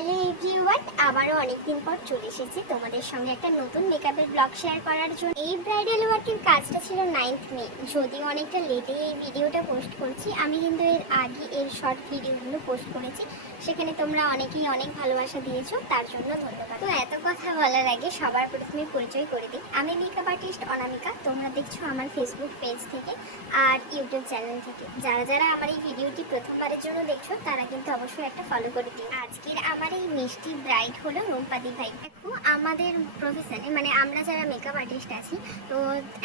Hello everyone, আবারও অনেকদিন পর চলে এসেছি তোমাদের সঙ্গে একটা নতুন মেকআপের ব্লগ শেয়ার করার জন্য। এই ব্রাইডাল ওয়ার্কের কাজটা ছিল 9th মে। যদিও অনেকটা লেটে এই ভিডিওটা পোস্ট করছি, আমি কিন্তু এর আগে এর শর্ট ভিডিওগুলো পোস্ট করেছি, সেখানে তোমরা অনেকেই অনেক ভালোবাসা দিয়েছো, তার জন্য ধন্যবাদ। তো এত কথা বলার আগে সবার প্রথমে পরিচয় করে দিই, আমি মেকআপ আর্টিস্ট অনামিকা। তোমরা দেখছো আমার ফেসবুক পেজ থেকে আর ইউটিউব চ্যানেল থেকে। যারা যারা আমার এই ভিডিওটি প্রথমবারের জন্য দেখছো তারা কিন্তু অবশ্যই একটা ফলো করে দিও। আজকের আমার এই মিষ্টি ব্রাইড হলো রুম্পাদি ভাই। দেখো, আমাদের প্রফেশনে মানে আমরা যারা মেকআপ আর্টিস্ট আছি, তো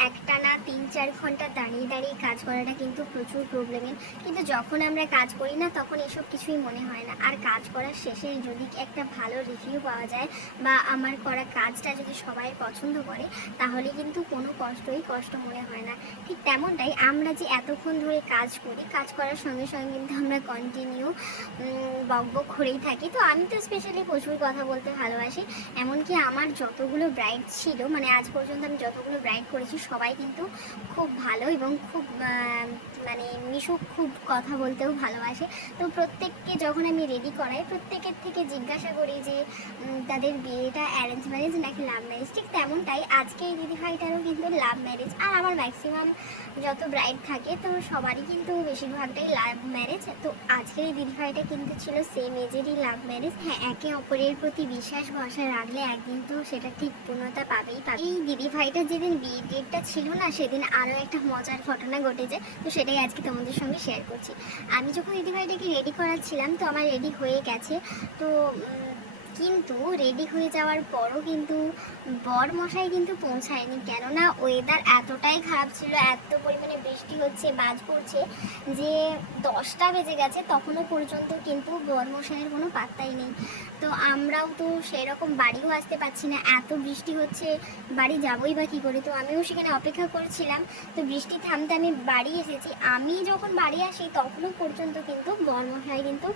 একটানা 3-4 ঘন্টা দাঁড়িয়ে দাঁড়িয়ে কাজ করাটা কিন্তু প্রচুর প্রবলেমের। কিন্তু যখন আমরা কাজ করি না তখন এসব কিছুই মনে হয় না। আর কাজ করার শেষে যদি একটা ভালো রিভিউ পাওয়া যায় বা আমার করা কাজটা যদি সবাই পছন্দ করে, তাহলে কিন্তু কোনো কষ্ট মনে হয় না। ঠিক তেমনটাই আমরা যে এতক্ষণ ধরে কাজ করি, কাজ করার সঙ্গে সঙ্গে কিন্তু আমরা কন্টিনিউ বকবক করেই থাকি। তো আমি তো স্পেশালি প্রচুর কথা বলতে ভালোবাসি। এমনকি আমার যতগুলো ব্রাইড ছিল, মানে আজ পর্যন্ত আমি যতগুলো ব্রাইড করেছি, সবাই কিন্তু খুব ভালো এবং খুব মানে মিশুক, খুব কথা বলতেও ভালোবাসে। তো প্রত্যেককে যখন আমি রেডি করাই, প্রত্যেকের থেকে জিজ্ঞাসা করি যে তাদের বিয়েটা অ্যারেঞ্জ ম্যারেজ নাকি লাভ ম্যারেজ। ঠিক তেমনটাই আজকে এই দিদিভাইটারও কিন্তু লাভ ম্যারেজ। আর আমার ম্যাক্সিমাম যত ব্রাইড থাকে তো সবারই কিন্তু বেশিরভাগটাই লাভ ম্যারেজ। তো আজকের এই দিদিভাইটা কিন্তু ছিল সেম এজেরই লাভ ম্যারেজ। হ্যাঁ, একে অপরের প্রতি বিশ্বাস ভরসা রাখলে একদিন তো সেটা ঠিক পূর্ণতা পাবেই পাবে। এই দিদিভাইটার যেদিন বিয়ে ডেটটা ছিল না, সেদিন আরও একটা মজার ঘটনা ঘটেছে। তো সেটাই আজকে তোমাদের সঙ্গে শেয়ার করছি। আমি যখন দিদিভাইটাকে রেডি করাচ্ছিলাম, তো আমার রেডি হয়ে গেছে। তো কিন্তু রেডি হয়ে যাওয়ার পরও কিন্তু বর মশাই কিন্তু পৌঁছায়নি, কেননা ওয়েদার এতটাই খারাপ ছিল, এত পরিমাণে বৃষ্টি হচ্ছে, বাজ পড়ছে যে 10টা বেজে গেছে, তখনও পর্যন্ত কিন্তু বর মশাইয়ের কোনো পাত্তাই নেই। তো আমরাও তো সেরকম বাড়িও আসতে পারছি না, এত বৃষ্টি হচ্ছে, বাড়ি যাবোই বা কী করে। তো আমিও সেখানে অপেক্ষা করছিলাম। তো বৃষ্টি থামতে আমি বাড়ি এসেছি। আমি যখন বাড়ি আসি তখনও পর্যন্ত কিন্তু বর মশাই কিন্তু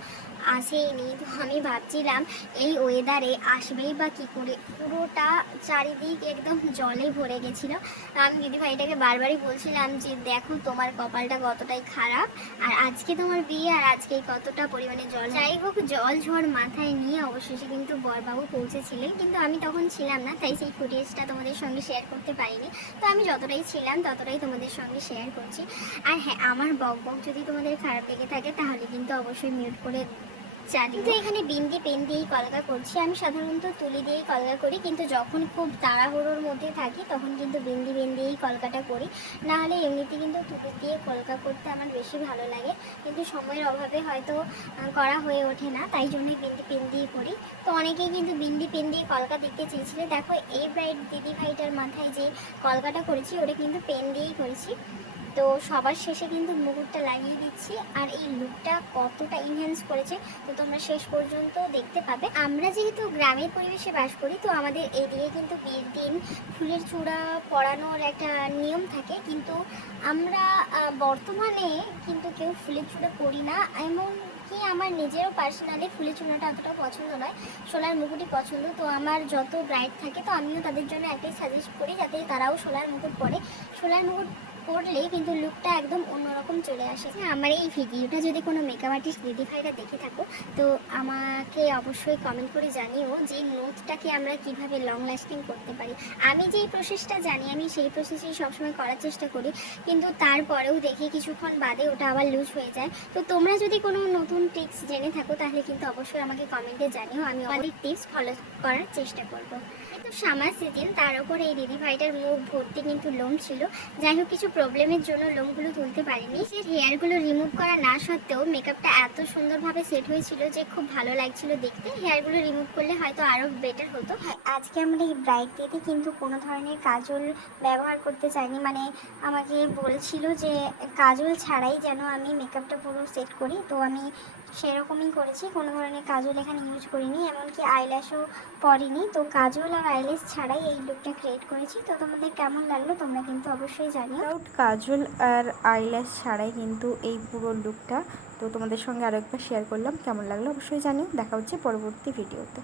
আসেইনি। তো আমি ভাবছিলাম এই ওয়েদারে আসবেই বা কী করে, পুরোটা চারিদিক একদম জলে ভরে গেছিলো। আমি দিদিভাইটাকে বারবারই বলছিলাম যে দেখো তোমার কপালটা কতটাই খারাপ, আর আজকে তোমার বিয়ে আর আজকে কতটা পরিমাণে জল। যাই হোক, জল ঝড় মাথায় নিয়ে অবশেষে কিন্তু বরবাবু পৌঁছেছিলেন, কিন্তু আমি তখন ছিলাম না, তাই সেই ফুটেজটা তোমাদের সঙ্গে শেয়ার করতে পারিনি। তো আমি যতটাই ছিলাম ততটাই তোমাদের সঙ্গে শেয়ার করছি। আর হ্যাঁ, আমার বক যদি তোমাদের খারাপ লেগে থাকে তাহলে কিন্তু অবশ্যই মিউট করে জানি। কিন্তু এখানে বিন্দি পেন দিয়েই কলকা করছি। আমি সাধারণত তুলি দিয়েই কলকা করি, কিন্তু যখন খুব তাড়াহুড়োর মধ্যে থাকি তখন কিন্তু বিন্দি পেন দিয়েই কলকাটা করি। নাহলে এমনিতে কিন্তু তুলি দিয়ে কলকা করতে আমার বেশি ভালো লাগে, কিন্তু সময়ের অভাবে হয়তো করা হয়ে ওঠে না, তাই জন্যই বিন্দি পেন দিয়ে করি। তো অনেকেই কিন্তু বিন্দি পেন দিয়ে কলকা দেখতে চেয়েছিল। দেখো, এই ব্রাইড দিদি ভাইটার মাথায় যে কলকাটা করেছি ওটা কিন্তু পেন দিয়েই করেছি। তো সবার শেষে কিন্তু মুকুটটা লাগিয়ে দিচ্ছি, আর এই লুকটা কতটা ইনহ্যান্স করেছে তো তোমরা শেষ পর্যন্ত দেখতে পাবে। আমরা যেহেতু গ্রামের পরিবেশে বাস করি, তো আমাদের এদিকে কিন্তু বিয়ের দিন ফুলের চূড়া পরানোর একটা নিয়ম থাকে, কিন্তু আমরা বর্তমানে কিন্তু কেউ ফুলের চূড়া পরি না। এমন কি আমার নিজেরও পার্সোনালি ফুলের চূড়াটা অতটা পছন্দ নয়, সোলার মুকুটই পছন্দ। তো আমার যত ব্রাইড থাকে তো আমিও তাদের জন্য একটাই সাজেস্ট করি, যাতে তারাও সোলার মুকুট পরে। সোলার মুকুট পরলে কিন্তু লুকটা একদম অন্যরকম চলে আসে। আমার এই ভিডিওটা যদি কোনো মেকআপ আর্টিস্ট দিদিভাইরা দেখে থাকো, তো আমাকে অবশ্যই কমেন্ট করে জানিও যে নোটটাকে আমরা কিভাবে লং লাস্টিং করতে পারি। আমি যেই প্রসেসটা জানি আমি সেই প্রসেসেই সবসময় করার চেষ্টা করি, কিন্তু তারপরেও দেখি কিছুক্ষণ বাদে ওটা আবার লুজ হয়ে যায়। তো তোমরা যদি কোনো নতুন টিপস জেনে থাকো তাহলে কিন্তু অবশ্যই আমাকে কমেন্টে জানিও, আমি অনেক টিপস ফলো করার চেষ্টা করবো। কিন্তু সামার সিজন, তার উপর এই দিদিভাইটার মুখ ভর্তি কিন্তু লোম ছিল। যাই হোক, কিছু প্রবলেমের জন্য লোমগুলো তুলতে পারিনি। সে হেয়ারগুলো রিমুভ করা না সত্ত্বেও মেকআপটা এত সুন্দরভাবে সেট হয়েছিল যে খুব ভালো লাগছিল দেখতে। হেয়ারগুলো রিমুভ করলে হয়তো আরও বেটার হতো। হ্যাঁ, আজকে আমরা এই ব্রাইড ডেতে কিন্তু কোনো ধরনের কাজল ব্যবহার করতে চাইনি, মানে আমাকে বলছিল যে কাজল ছাড়াই যেন আমি মেকআপটা পুরো সেট করি। তো আমি সেরকমই করেছি, কোনো ধরনের কাজল এখানে ইউজ করিনি, এমনকি আইল্যাশও পরিনি। তো কাজল আর আইল্যাশ ছাড়াই এই লুকটা ক্রিয়েট করেছি। তো তোমাদের কেমন লাগলো তোমরা কিন্তু অবশ্যই জানিও। উইদাউট কাজল আর আইল্যাশ ছাড়াই কিন্তু এই পুরো লুকটা তো তোমাদের সঙ্গে আরও একবার শেয়ার করলাম। কেমন লাগলো অবশ্যই জানিও। দেখা হচ্ছে পরবর্তী ভিডিওতে।